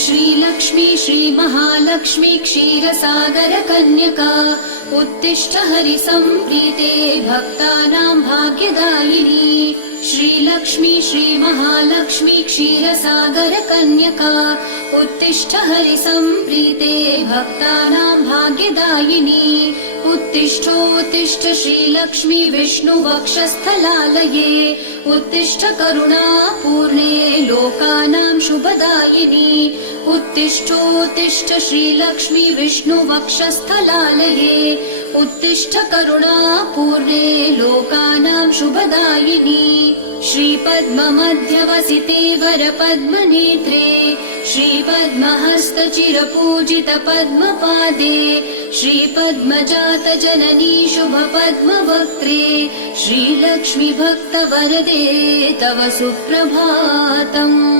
श्रीलक्ष्मी श्रीमहालक्ष्मी क्षीरसागर कन्यका उत्तिष्ठ हरिसम्प्रीते भक्तानां भाग्यदायिनी। श्रीलक्ष्मी श्रीमहालक्ष्मी क्षीरसागर कन्यका उत्तिष्ठ हरिसम्प्रीते भक्तानां भाग्यदायिनी। उत्तिष्ठोत्तिष्ठ श्रीलक्ष्मी विष्णुवक्षस्थलालये उत्तिष्ठ करुणापूर्णे लोकानां शुभदायिनी। उत्तिष्ठोत्तिष्ठ श्रीलक्ष्मी विष्णुवक्षस्थलालये उत्तिष्ठ करुणापूर्णे लोकानां शुभदायिनी। श्रीपद्ममध्यवसिते वरपद्मनेत्रे श्रीपद्महस्तचिरपूजित पद्मपादे श्रीपद्मजात जननी शुभपद्मवक्त्रे श्रीलक्ष्मी भक्तवरदे तव सुप्रभातम्।